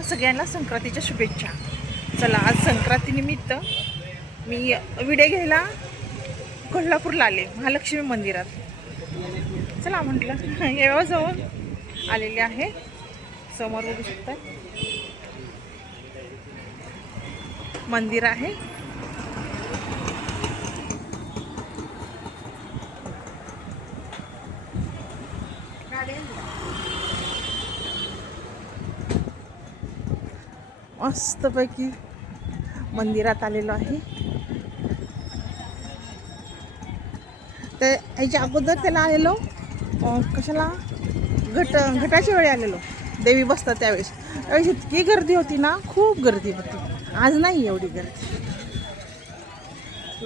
तुम्हा सगळ्यांना संक्रांतीच्या शुभेच्छा. चला आज संक्रांतीनिमित्त मी विडे घ्यायला कोल्हापूरला आले महालक्ष्मी मंदिरात. चला म्हटलं येवा जवळ आलेले आहे. समोर बघू शकता. मंदिर आहे. मस्तपैकी मंदिरात आलेलो आहे. तर याच्या अगोदर त्याला आलेलो. कशाला? घट घटाच्या वेळी आलेलो. देवी बसतात त्यावेळेस. त्यावेळेस इतकी गर्दी होती ना खूप गर्दी होती. आज नाही एवढी गर्दी.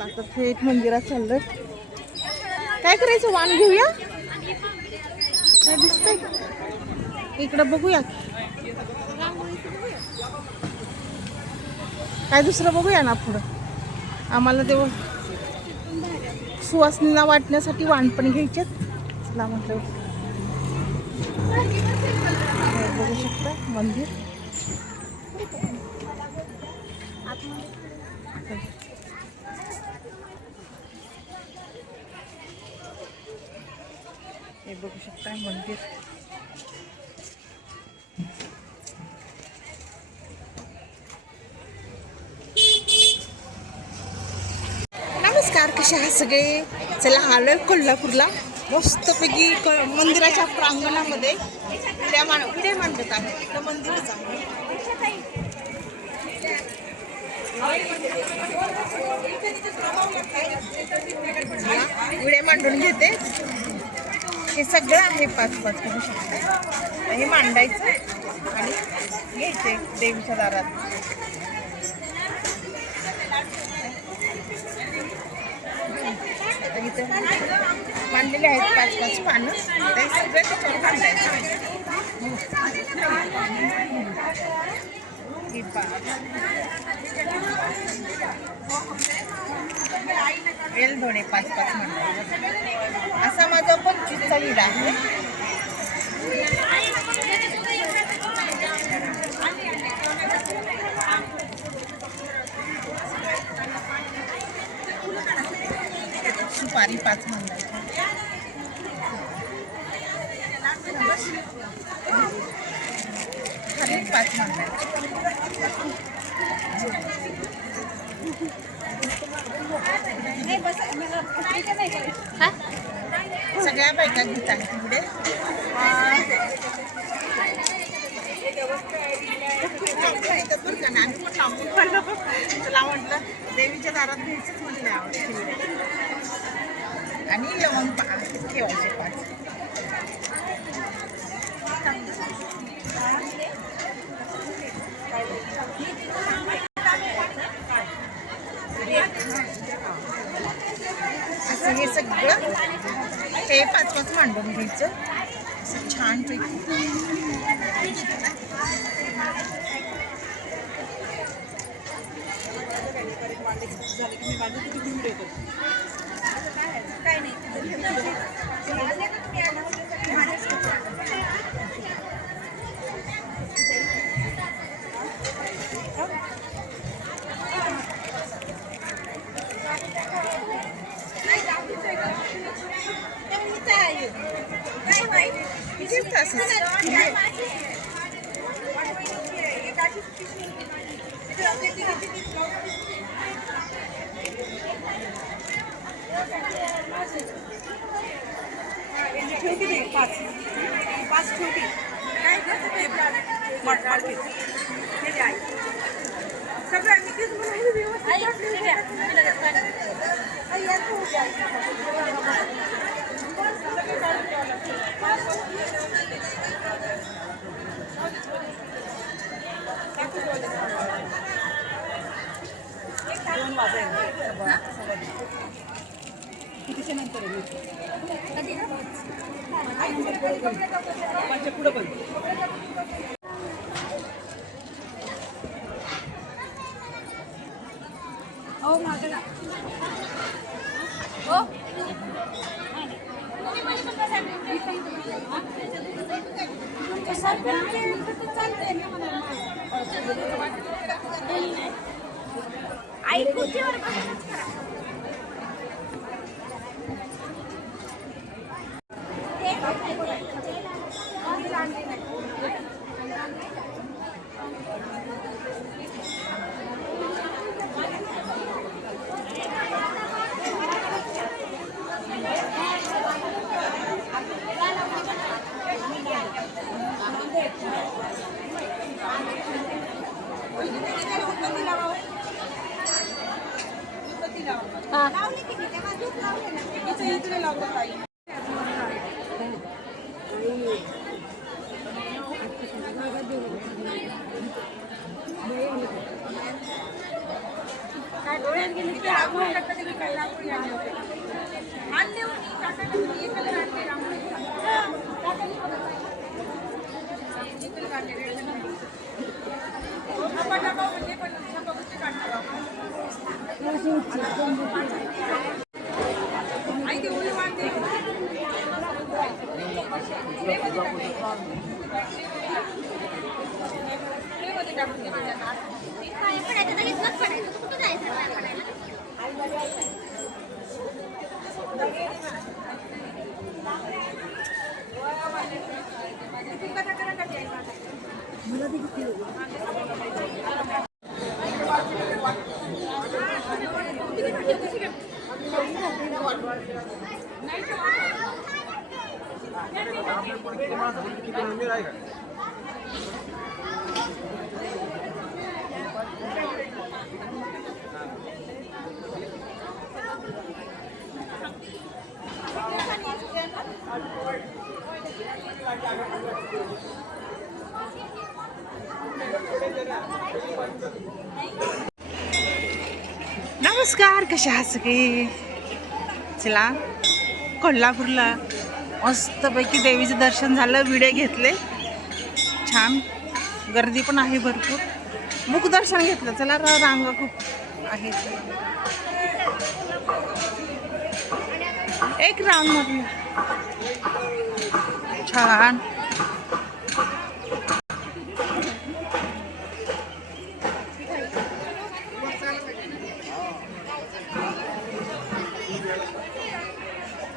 आता थेट मंदिरात चाललं काय करायचं वाण घेऊया? काय दिसतंय? इकडं बघूया काय दुसरं बघूया ना पुढं. आम्हाला ते सुवासनीला वाटण्यासाठी वाण पण घ्यायचे चला म्हटलं. हे बघू शकता मंदिर. हे बघू शकता मंदिर नमस्कार कसे आहात सगळे चला आलोय कोल्हापूरला. मस्तपैकी क मंदिराच्या प्रांगणामध्ये त्या मान विड्या मांडत आहे. तर मंदिरच. आहे मांडून घेते. हे सगळं आहे पाच पाच करू शकते. हे मांडायचं आणि घ्यायचे देवीच्या दारात. इथं मांडलेले आहेत पाच पाच पानं. ते सगळे वेल धोणे पाच पाच म्हणतात असा माझा पंचवीसचा विडा आहे. Thank you. सुपारी पाच मांडायची. खाली पाच मांडायची. सगळ्या बायका घेत आहेत तिकडे. तुला म्हटलं देवीच्या दारात घ्यायचंच म्हटलं. आवडते आणि लवंग पा ठेवायचे पाच. असं हे सगळं हे पाच पाच मांडून घ्यायचं. असं छान पैकी किती तास पाच पाच छोटी काय मडके हे जे आहे सगळं मी तेच म्हणाले व्यवस्थित दोन वाजायला कितीच्या नंतर आहे. पुढं पण हो. मागला हो चालते आई लावली की नाही? तेव्हा दूध लावले ना. इथे इकडे लावतात काय डोळ्यात गेली की आंघोळ करतात की काही रांगोळी आणली होती. काकाने पण रेडमध्ये. डबा म्हणजे पण काढणार आई ते उडी मारते. टाकून 学校が宝かじゃありません。まだできてる。नमस्कार कशा आहात सगळे? चला कोल्हापूरला मस्तपैकी देवीचं दर्शन झालं विडे घेतले. छान गर्दी पण आहे भरपूर. मुख दर्शन घेतलं चला रांग खूप आहेत. एक राऊंड म्हटलं छान.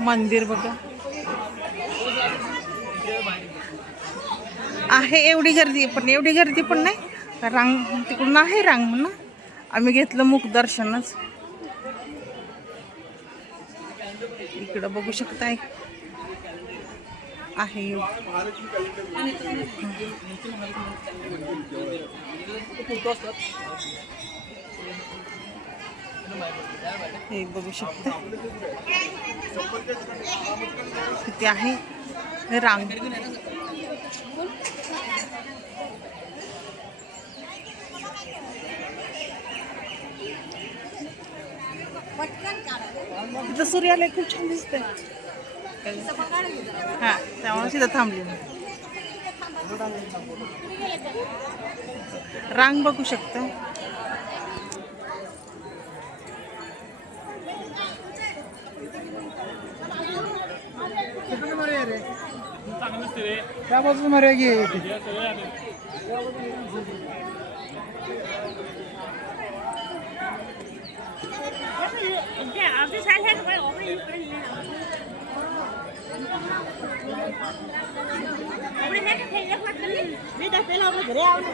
मंदिर बघा. आहे एवढी गर्दी पण एवढी गर्दी पण नाही. रांग तिकडून आहे रांग म्हणून. आम्ही घेतलं मुखदर्शनच इकडं बघू शकताय. आहे. हे बघू शकता. किती आहे हे रांग तिथं सूर्याला खूप छान दिसतंय. हा त्यामुळे तिथं थांबली रांग बघू शकता. रे क्या बाजू में रहेगी ઘરે આવું